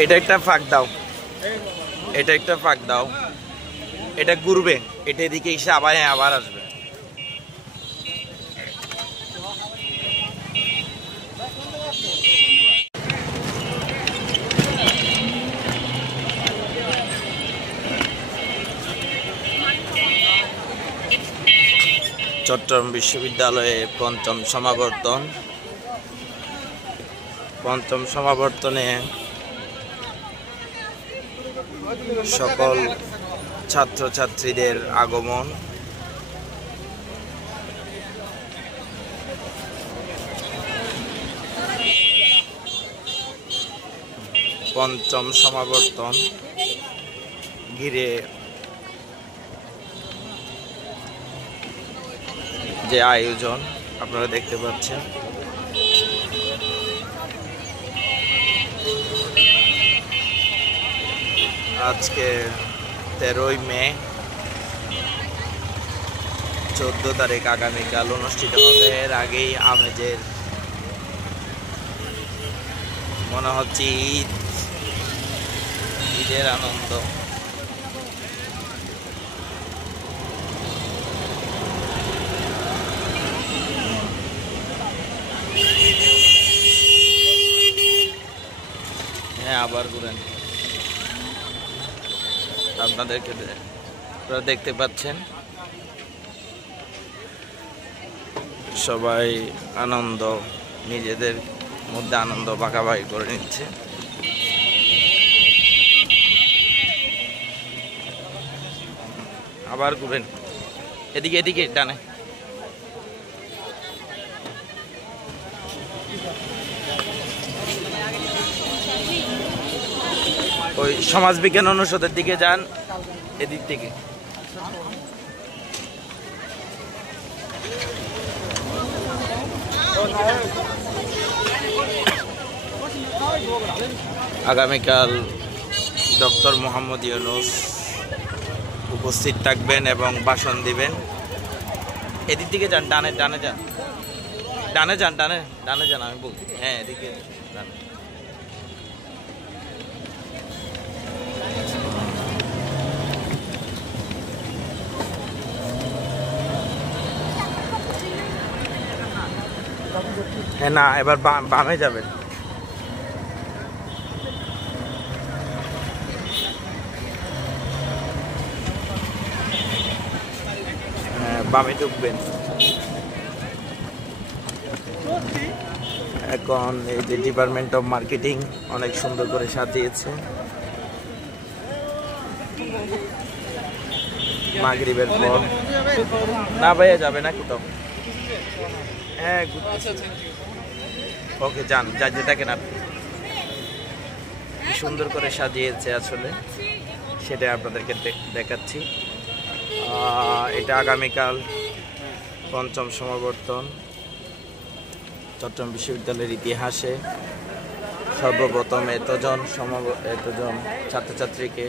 এটা একটা ফাঁক দাও, এটা একটা ফাঁক দাও, এটা ঘুরবে, এটা এদিকে এসে আবার আবার আসবে। চট্টগ্রাম বিশ্ববিদ্যালয়ে পঞ্চম সমাবর্তনে সকল ছাত্রছাত্রীদের আগমন। পঞ্চম সমাবর্তন ঘিরে যে আয়োজন আপনারা দেখতে পাচ্ছেন, আজকে 13ই মে, 14 তারিখ আগামীকাল অনুষ্ঠিত হবে। এর আগেই আমেজের মনে হচ্ছে ঈদের আনন্দ। হ্যাঁ, আবার ঘুরেন, আপনাদেরকে দেখতে পাচ্ছেন সবাই আনন্দ, নিজেদের মধ্যে আনন্দ ভাগাভাগি করে নিচ্ছে। আবার ঘুরেন, এদিকে এদিকে ডানে। ওই সমাজবিজ্ঞান অনুষদের দিকে যান, এদিক থেকে। আগামীকাল ডক্টর মোহাম্মদ ইউনূস উপস্থিত থাকবেন এবং ভাষণ দিবেন। এদিক থেকে যান, ডানে ডানে যান, ডানে যান, ডানে ডানে যান, আমি বলছি। হ্যাঁ, এদিকে ডানে। হ্যাঁ, না, এবার বামে যাবেন। হ্যাঁ, বামে ঢুকবেন। এখন এই যে ডিপার্টমেন্ট অফ মার্কেটিং অনেক সুন্দর করে সাজিয়েছে। মাগরিবের পর না ভাইয়া যাবে নাকি তো? হ্যাঁ, ওকে, যান, যে দেখেন আপনি সুন্দর করে সাজিয়েছে আসলে, সেটা আপনাদেরকে দেখাচ্ছি। এটা আগামীকাল পঞ্চম সমাবর্তন। চট্টগ্রাম বিশ্ববিদ্যালয়ের ইতিহাসে সর্বপ্রথম এতজন ছাত্রছাত্রীকে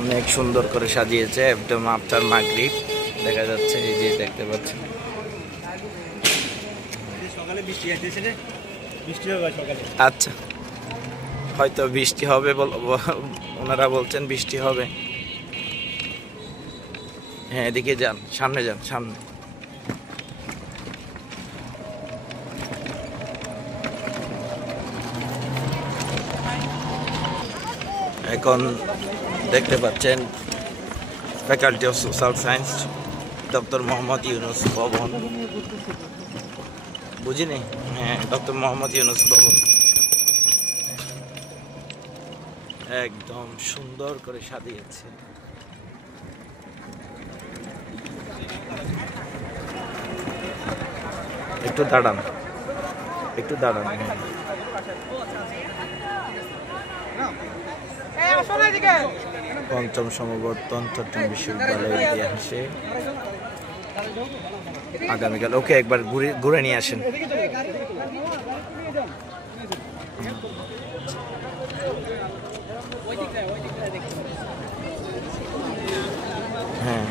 অনেক সুন্দর করে সাজিয়েছে। একদম আফটার মাগরিব দেখা যাচ্ছে, এই যে দেখতে পাচ্ছেন। আচ্ছা, হয়তো বৃষ্টি হবে, ওনারা বলছেন বৃষ্টি হবে। হ্যাঁ, এদিকে যান, সামনে যান, সামনে। এখন দেখতে পাচ্ছেন faculty of social science, doctor Mohammad Yunus ভবন। বুঝিনি? হ্যাঁ, ডক্টর মোহাম্মদ ইউনূস ভবন একদম সুন্দর করে সাজিয়েছে। একটু দাঁড়ান, একটু দাঁড়ান। পঞ্চম সমাবর্তন চট্টগ্রাম বিশ্ববিদ্যালয়ের ইতিহাসে আগামীকাল। ওকে, একবার ঘুরে নিয়ে আসেন। হ্যাঁ,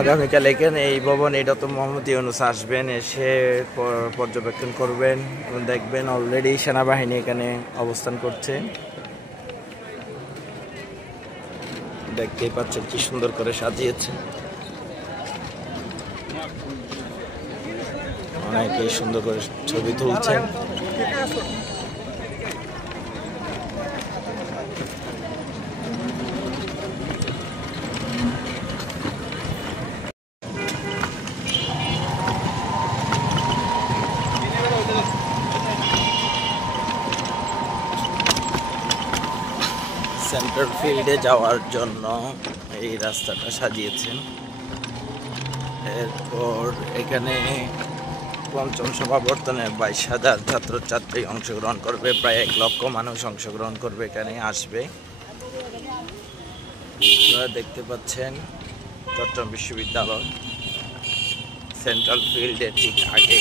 আগামীকাল এখানে এই ভবনে ডক্টর মোহাম্মদ ইউনূস আসবেন, এসে পর্যবেক্ষণ করবেন, দেখবেন অলরেডি সেনাবাহিনী এখানে অবস্থান করছে। দেখতেই পাচ্ছেন কি সুন্দর করে সাজিয়েছে, অনেকেই সুন্দর করে ছবি তুলছেন। সেন্ট্রাল ফিল্ডে যাওয়ার জন্য এই রাস্তাটা সাজিয়েছেন। এরপর এখানে পঞ্চম সমাবর্তনে 22,000 ছাত্রছাত্রী অংশগ্রহণ করবে, প্রায় 1 লক্ষ মানুষ অংশগ্রহণ করবে, এখানে আসবে। আপনারা দেখতে পাচ্ছেন চট্টগ্রাম বিশ্ববিদ্যালয় সেন্ট্রাল ফিল্ডের ঠিক আগে।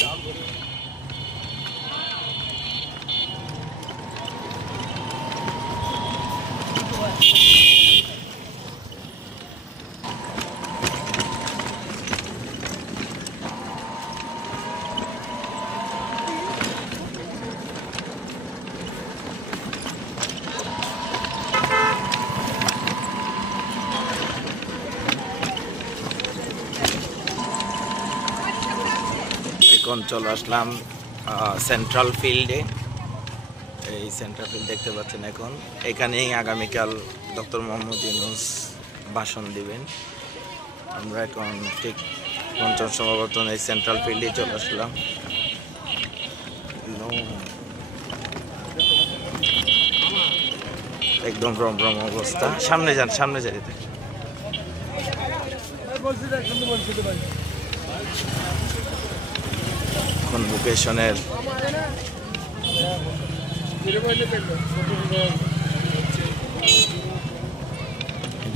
এখন চলে আসলাম সেন্ট্রাল ফিল্ডে। এই সেন্ট্রাল ফিল্ড দেখতে পাচ্ছেন। এখন এখানেই আগামীকাল ডক্টর মোহাম্মদ ইউনূস ভাষণ দিবেন। আমরা এখন ঠিক পঞ্চম সমাবর্তন এই সেন্ট্রাল ফিল্ডে চলে আসলাম। একদম রমরম অবস্থা। সামনে যান, সামনে যাই। কনভোকেশনের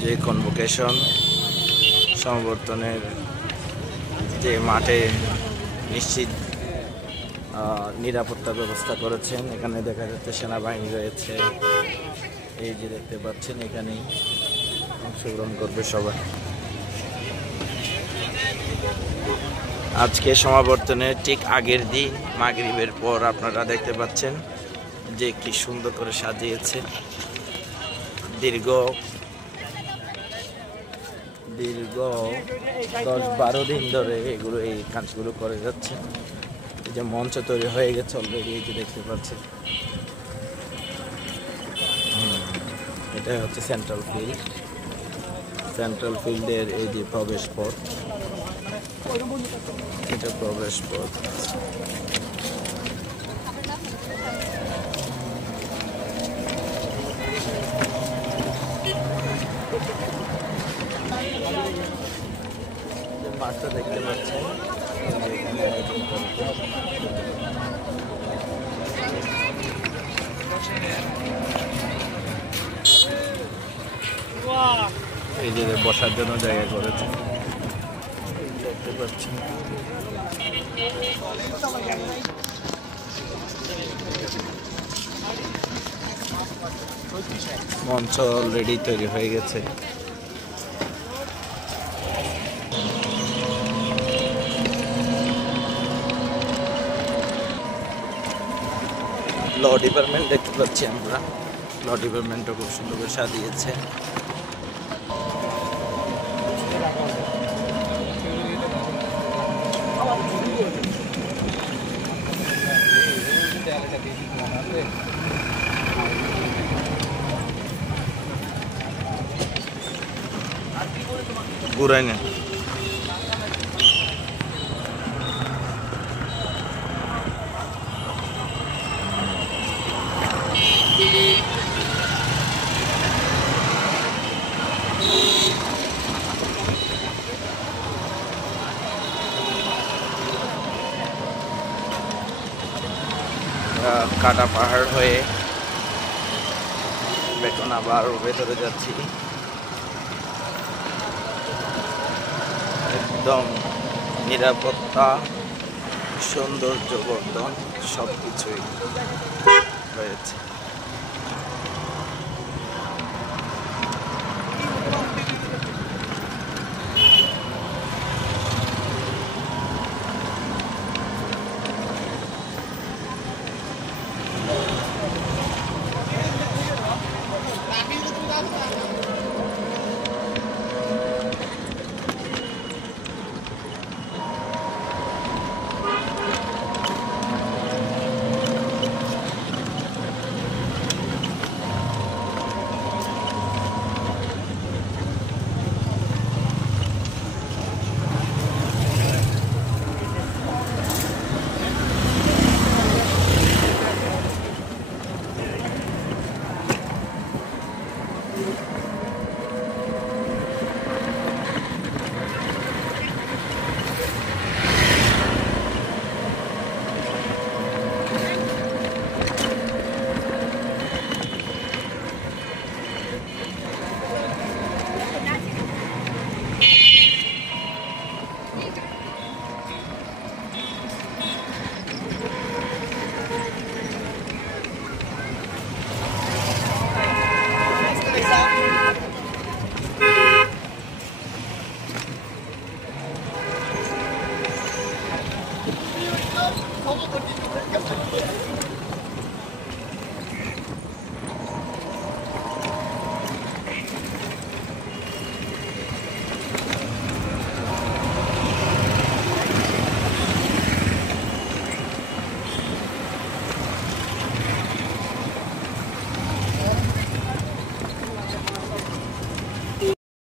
যে কনভোকেশন সমাবর্তনের যে মাঠে নিশ্চিত নিরাপত্তা ব্যবস্থা করেছেন। এখানে দেখা যাচ্ছে সেনাবাহিনী রয়েছে, এই যে দেখতে পাচ্ছেন, এখানেই অংশগ্রহণ করবে সবাই। আজকে সমাবর্তনের ঠিক আগের দিন মাগরিবের পর আপনারা দেখতে পাচ্ছেন যে কি সুন্দর করে সাজিয়েছে। দীর্ঘ 10-12 দিন ধরে এই কাজগুলো করে যাচ্ছে। এই যে মঞ্চ তৈরি হয়ে গেছে অলরেডি, এই যে দেখতে পাচ্ছেন। এটাই হচ্ছে সেন্ট্রাল ফিল্ড। সেন্ট্রাল ফিল্ডের এই যে প্রবেশ পথ, এটা প্রবেশ পথ। মাঠটা দেখতে পাচ্ছেন, এই যে বসার জন্য জায়গা করেছে, দেখতে পাচ্ছেন। মঞ্চ অলরেডি তৈরি হয়ে গেছে। ল ডিপার্টমেন্ট দেখতে পাচ্ছি আমরা। ল ডিপার্টমেন্টও খুব সুন্দর করে সাজিয়েছে। ঘুরাই নেন। কাটা পাহাড় হয়ে এখন আবার ভেতরে যাচ্ছি। একদম নিরাপত্তা, সৌন্দর্য বর্ধন সবকিছুই হয়েছে।